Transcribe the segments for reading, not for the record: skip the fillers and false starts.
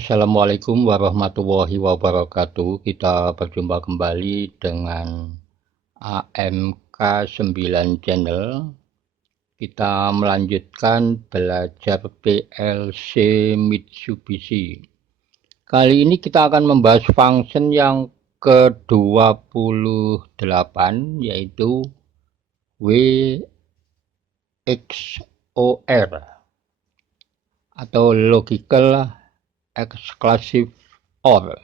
Assalamualaikum warahmatullahi wabarakatuh. Kita berjumpa kembali dengan AMK9 Channel. Kita melanjutkan belajar PLC Mitsubishi. Kali ini kita akan membahas function yang ke-28, yaitu WXOR atau Logical Exclusive OR.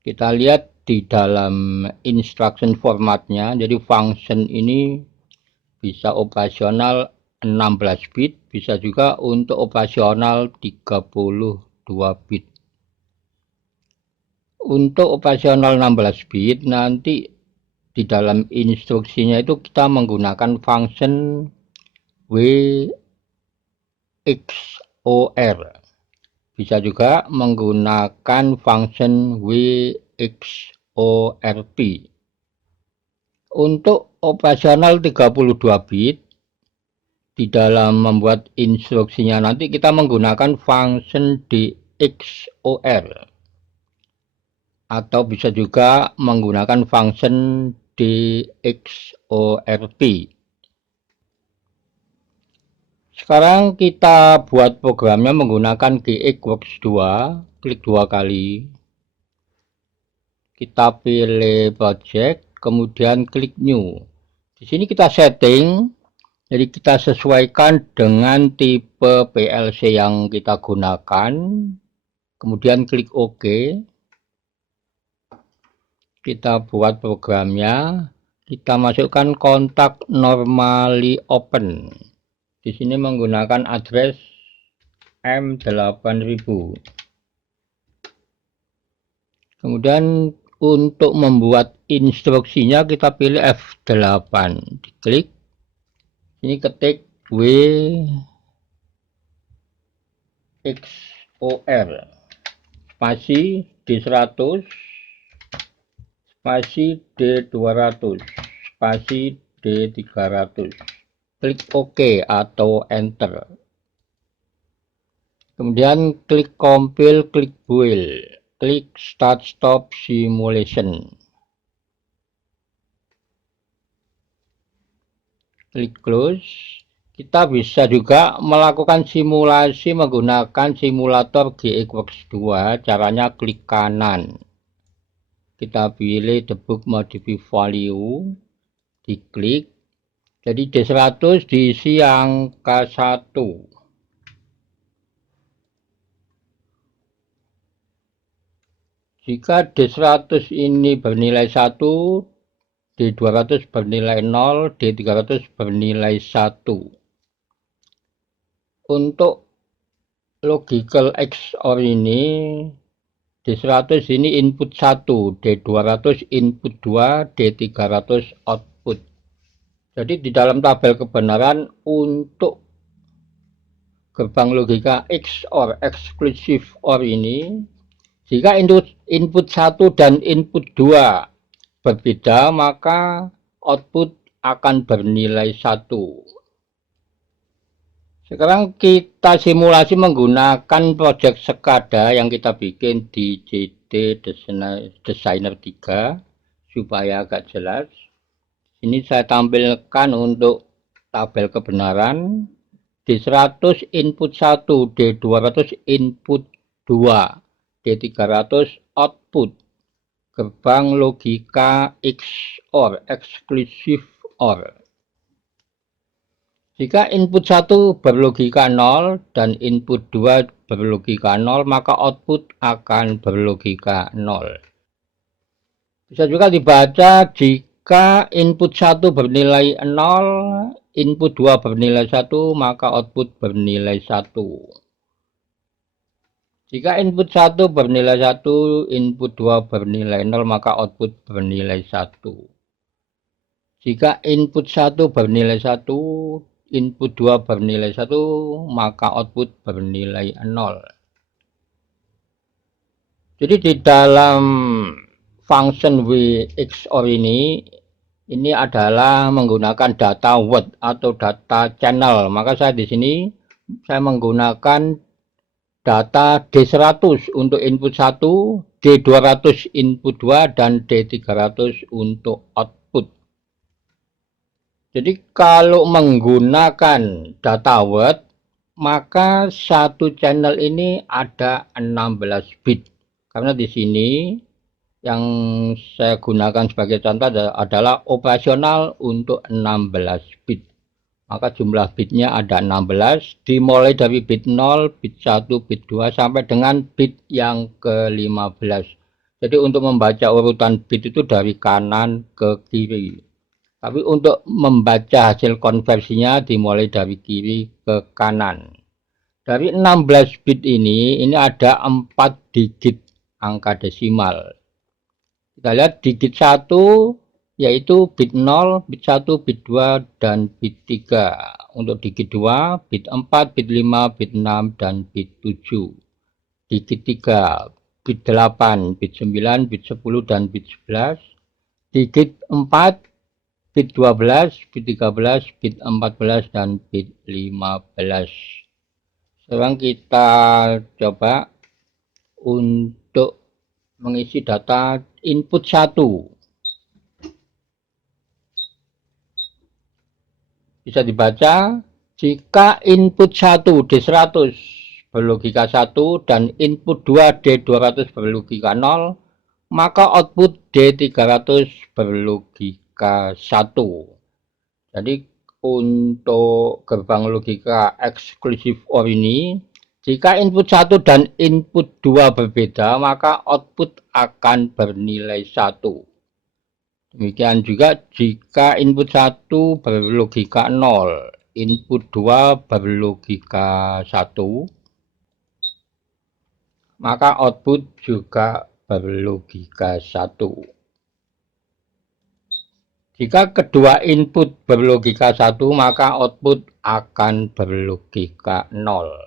Kita lihat di dalam instruction formatnya, jadi function ini bisa operasional 16 bit, bisa juga untuk operasional 32 bit. Untuk operasional 16 bit nanti di dalam instruksinya itu kita menggunakan function WXOR. Bisa juga menggunakan function WXORP. Untuk operasional 32 bit, di dalam membuat instruksinya nanti kita menggunakan function DXOR. Atau bisa juga menggunakan function DXORP. Sekarang kita buat programnya menggunakan GXWorks 2, klik 2 kali. Kita pilih project, kemudian klik new. Di sini kita setting, jadi kita sesuaikan dengan tipe PLC yang kita gunakan. Kemudian klik OK. Kita buat programnya, kita masukkan kontak normally open. Di sini menggunakan address M8000. Kemudian untuk membuat instruksinya kita pilih F8. Diklik. Ini ketik WXOR spasi D100 spasi D200 spasi D300. Klik OK atau Enter. Kemudian klik Compile, klik Build, klik Start Stop Simulation. Klik Close. Kita bisa juga melakukan simulasi menggunakan simulator GXWorks 2. Caranya klik kanan. Kita pilih Debug Modify Value, diklik. Jadi D100 diisi angka 1. Jika D100 ini bernilai 1, D200 bernilai 0, D300 bernilai 1. Untuk logical XOR ini, D100 ini input 1, D200 input 2, D300 output. Jadi di dalam tabel kebenaran untuk gerbang logika XOR exclusive OR ini, jika input 1 dan input 2 berbeda, maka output akan bernilai 1. Sekarang kita simulasi menggunakan project SCADA yang kita bikin di JD Designer 3 supaya agak jelas. Ini saya tampilkan untuk tabel kebenaran. D100 input 1, D200 input 2, D300 output. Gerbang logika XOR, exclusive OR. Jika input 1 berlogika 0 dan input 2 berlogika 0, maka output akan berlogika 0. Bisa juga dibaca jika input 1 bernilai 0, input 2 bernilai 1, maka output bernilai 1. Jika input 1 bernilai 1, input 2 bernilai 0, maka output bernilai 1. Jika input 1 bernilai 1, input 2 bernilai 1, maka output bernilai 0. Jadi di dalam function WXOR ini adalah menggunakan data word atau data channel. Maka saya di sini saya menggunakan data D100 untuk input 1, D200 input 2, dan D300 untuk output. Jadi kalau menggunakan data word, maka satu channel ini ada 16 bit. Karena di sini yang saya gunakan sebagai contoh adalah operasional untuk 16 bit. Maka jumlah bitnya ada 16, dimulai dari bit 0, bit 1, bit 2, sampai dengan bit yang ke-15. Jadi untuk membaca urutan bit itu dari kanan ke kiri. Tapi untuk membaca hasil konversinya dimulai dari kiri ke kanan. Dari 16 bit ini ada 4 digit angka desimal. Kita lihat digit 1 yaitu bit 0, bit 1, bit 2, dan bit 3. Untuk digit 2, bit 4, bit 5, bit 6, dan bit 7. Digit 3, bit 8, bit 9, bit 10, dan bit 11. Digit 4, bit 12, bit 13, bit 14, dan bit 15. Sekarang kita coba untuk mengisi data input 1. Bisa dibaca jika input 1 D100 berlogika 1 dan input 2 D200 berlogika 0, maka output D300 berlogika 1. Jadi untuk gerbang logika eksklusif OR ini, jika input 1 dan input 2 berbeda, maka output akan bernilai 1. Demikian juga jika input 1 berlogika 0, input 2 berlogika 1, maka output juga berlogika 1. Jika kedua input berlogika 1, maka output akan berlogika 0.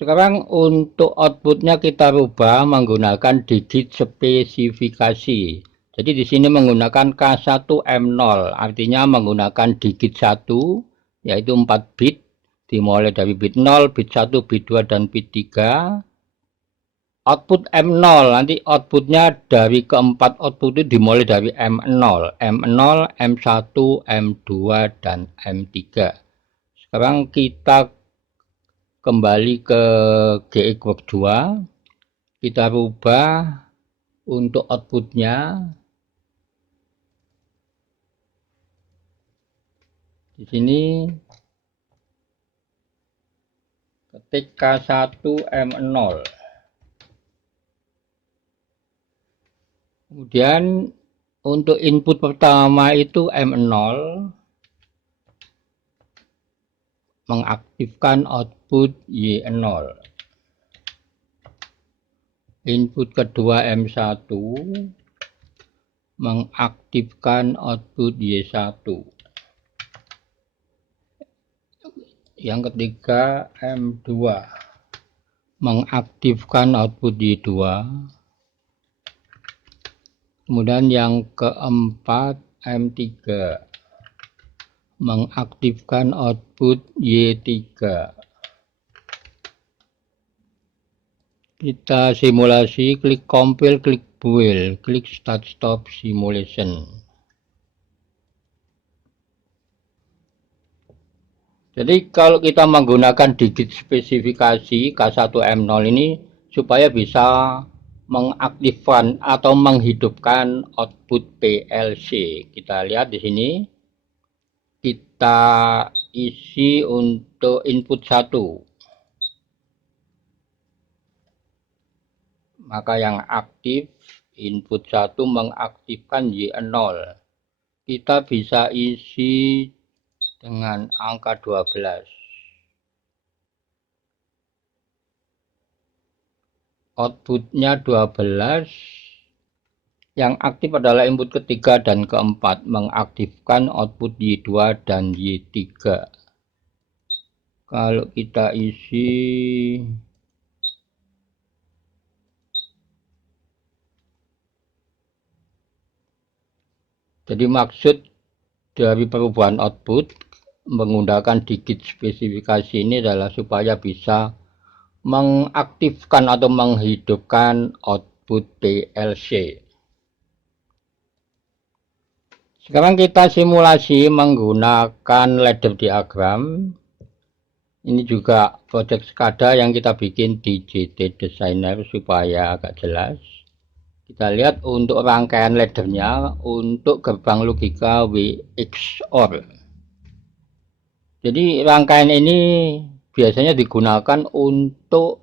Sekarang untuk outputnya kita rubah menggunakan digit spesifikasi. Jadi di sini menggunakan K1M0, artinya menggunakan digit 1, yaitu 4 bit, dimulai dari bit 0, bit 1, bit 2, dan bit 3. Output M0, nanti outputnya dari keempat output itu dimulai dari M0, M0, M1, M2, dan M3. Sekarang kita kembali ke GX 2, kita rubah untuk outputnya. Di sini ketik K1M0. Kemudian untuk input pertama itu M0, mengaktifkan output Y0. Input kedua M1, mengaktifkan output Y1. Yang ketiga M2, mengaktifkan output Y2. Kemudian yang keempat M3, mengaktifkan output Y3. Kita simulasi, klik compile, klik build, klik start stop simulation. Jadi kalau kita menggunakan digit spesifikasi K1M0 ini supaya bisa mengaktifkan atau menghidupkan output PLC. Kita lihat di sini. Kita isi untuk input 1. Maka yang aktif input 1 mengaktifkan Y0. Kita bisa isi dengan angka 12. Outputnya 12. Yang aktif adalah input ketiga dan keempat, mengaktifkan output Y2 dan Y3. Kalau kita isi, jadi maksud dari perubahan output, menggunakan digit spesifikasi ini adalah supaya bisa mengaktifkan atau menghidupkan output PLC. Sekarang kita simulasi menggunakan ladder diagram. Ini juga project SCADA yang kita bikin di JT Designer supaya agak jelas. Kita lihat untuk rangkaian laddernya untuk gerbang logika WXOR. Jadi rangkaian ini biasanya digunakan untuk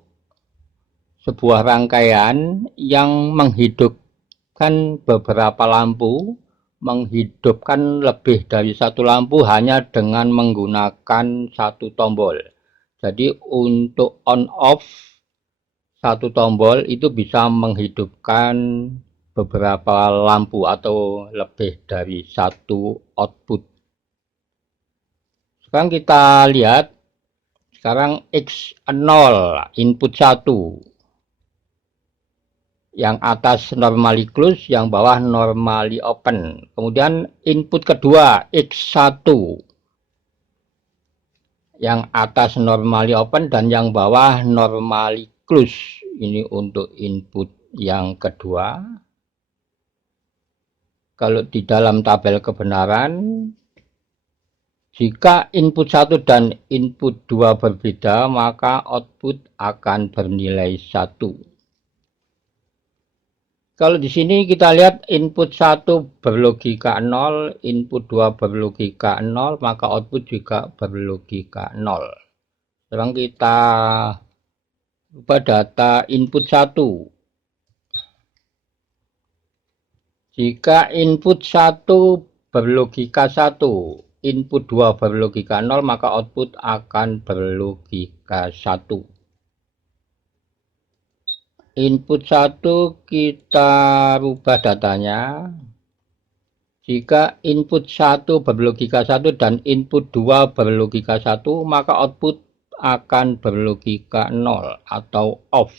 sebuah rangkaian yang menghidupkan beberapa lampu, menghidupkan lebih dari satu lampu hanya dengan menggunakan satu tombol. Jadi untuk on off satu tombol itu bisa menghidupkan beberapa lampu atau lebih dari satu output. Sekarang kita lihat, sekarang X0 input 1. Yang atas normally close, yang bawah normally open. Kemudian input kedua X1. Yang atas normally open dan yang bawah normally close. Ini untuk input yang kedua. Kalau di dalam tabel kebenaran, jika input 1 dan input 2 berbeda, maka output akan bernilai 1. Kalau di sini kita lihat input 1 berlogika 0, input 2 berlogika 0, maka output juga berlogika 0. Sekarang kita ubah data input 1. Jika input 1 berlogika 1, input 2 berlogika 0, maka output akan berlogika 1. Input 1 kita rubah datanya. Jika input 1 berlogika 1 dan input 2 berlogika 1, maka output akan berlogika 0 atau off.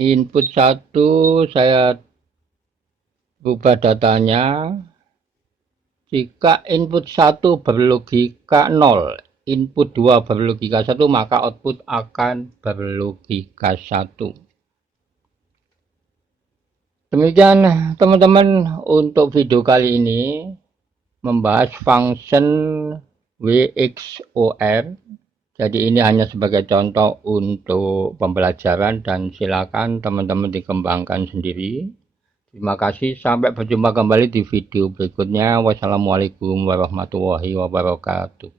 Input 1 saya rubah datanya. Jika input 1 berlogika 0, input 2 berlogika 1, maka output akan berlogika 1. Demikian teman-teman untuk video kali ini membahas function WXOR. Jadi ini hanya sebagai contoh untuk pembelajaran dan silakan teman-teman dikembangkan sendiri. Terima kasih, sampai berjumpa kembali di video berikutnya. Wassalamualaikum warahmatullahi wabarakatuh.